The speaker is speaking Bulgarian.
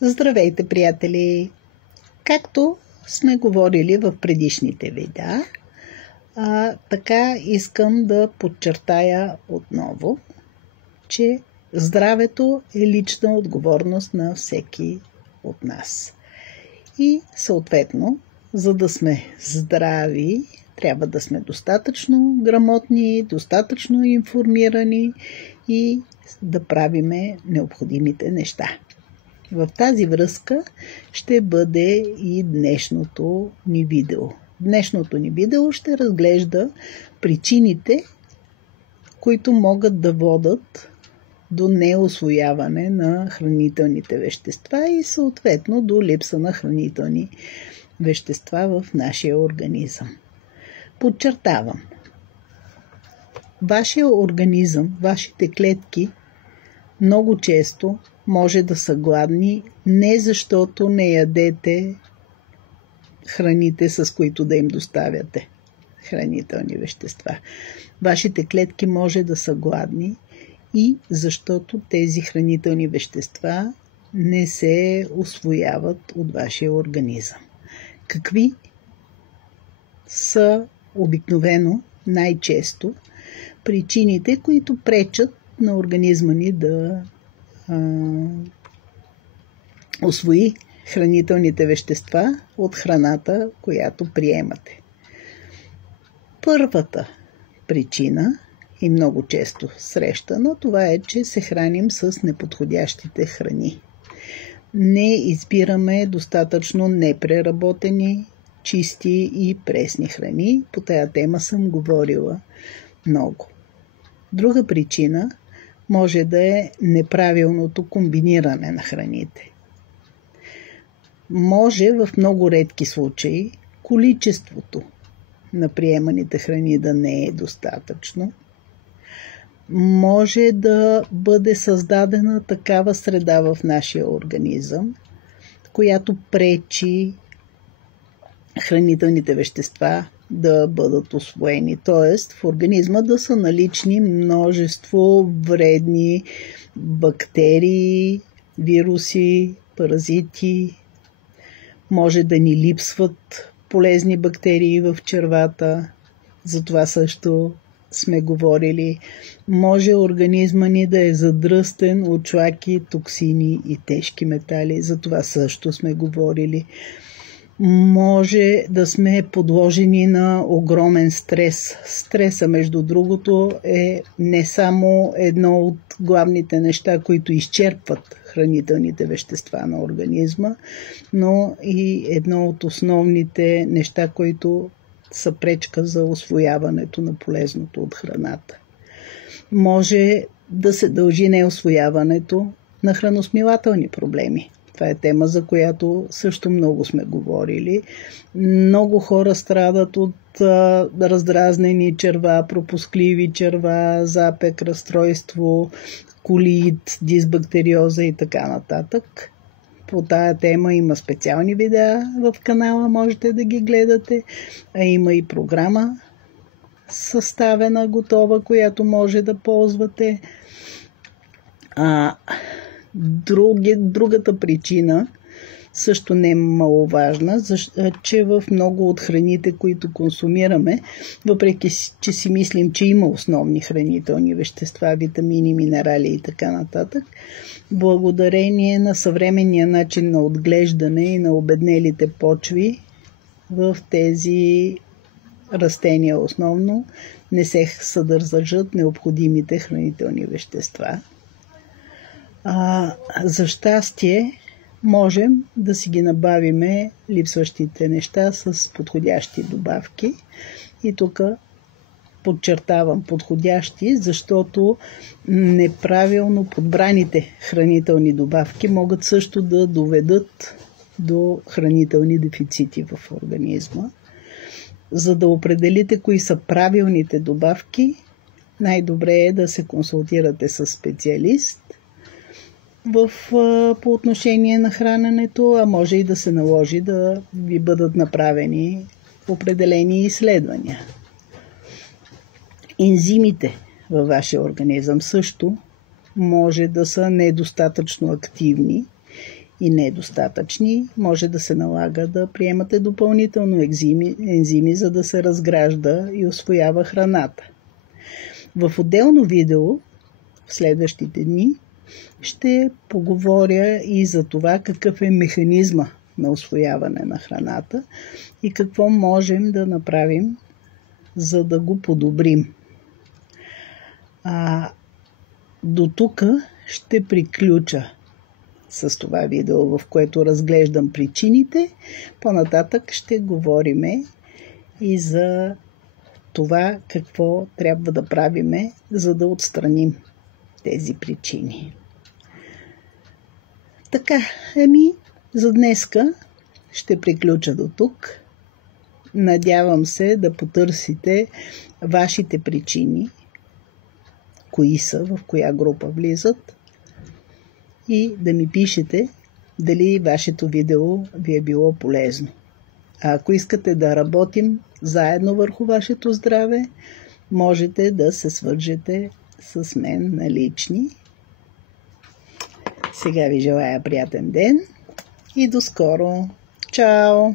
Здравейте, приятели! Както сме говорили в предишните видеа, така искам да подчертая отново, че здравето е лична отговорност на всеки от нас. И съответно, за да сме здрави, трябва да сме достатъчно грамотни, достатъчно информирани и да правиме необходимите неща. В тази връзка ще бъде и днешното ни видео. Днешното ни видео ще разглежда причините, които могат да водят до неусвояване на хранителните вещества и съответно до липса на хранителни вещества в нашия организъм. Подчертавам, вашия организъм, вашите клетки много често може да са гладни, не защото не ядете храните, с които да им доставяте хранителни вещества. Вашите клетки може да са гладни и защото тези хранителни вещества не се усвояват от вашия организъм. Какви са обикновено най-често причините, които пречат на организма ни да усвои хранителните вещества от храната, която приемате? Първата причина, и много често срещана, това е, че се храним с неподходящите храни. Не избираме достатъчно непреработени, чисти и пресни храни. По тая тема съм говорила много. Друга причина може да е неправилното комбиниране на храните. Може в много редки случаи количеството на приеманите храни да не е достатъчно. Може да бъде създадена такава среда в нашия организъм, която пречи хранителните вещества да бъдат усвоени. Т.е. в организма да са налични множество вредни бактерии, вируси, паразити. Може да ни липсват полезни бактерии в червата. За това също сме говорили. Може организма ни да е задръстен от члаки, токсини и тежки метали. За това също сме говорили. Може да сме подложени на огромен стрес. Стреса, между другото, е не само едно от главните неща, които изчерпват хранителните вещества на организма, но и едно от основните неща, които са пречка за усвояването на полезното от храната. Може да се дължи неусвояването на храносмилателни проблеми. Това е тема, за която също много сме говорили. Много хора страдат от раздразнени черва, пропускливи черва, запек, разстройство, колит, дисбактериоза и така нататък. По тая тема има специални видеа в канала, можете да ги гледате. А има и програма съставена, готова, която може да ползвате. Другата причина, също не е маловажна, че в много от храните, които консумираме, въпреки че си мислим, че има основни хранителни вещества, витамини, минерали и така нататък, благодарение на съвременния начин на отглеждане и на обеднелите почви в тези растения основно не се съдържат необходимите хранителни вещества. За щастие можем да си ги набавиме липсващите неща с подходящи добавки. И тук подчертавам подходящи, защото неправилно подбраните хранителни добавки могат също да доведат до хранителни дефицити в организма. За да определите кои са правилните добавки, най-добре е да се консултирате с специалист по отношение на храненето, а може и да се наложи да ви бъдат направени определени изследвания. Ензимите във вашия организъм също може да са недостатъчно активни и недостатъчни, може да се налага да приемате допълнително ензими, за да се разгражда и усвоява храната. В отделно видео в следващите дни ще поговоря и за това какъв е механизма на усвояване на храната и какво можем да направим, за да го подобрим. До тук ще приключа с това видео, в което разглеждам причините. По-нататък ще говорим и за това какво трябва да правиме, за да отстраним тези причини. Така, за днеска ще приключа до тук. Надявам се да потърсите вашите причини, кои са, в коя група влизат, и да ми пишете дали вашето видео ви е било полезно. А ако искате да работим заедно върху вашето здраве, можете да се свържете с мен на лични. Сега ви желая приятен ден и до скоро. Чао!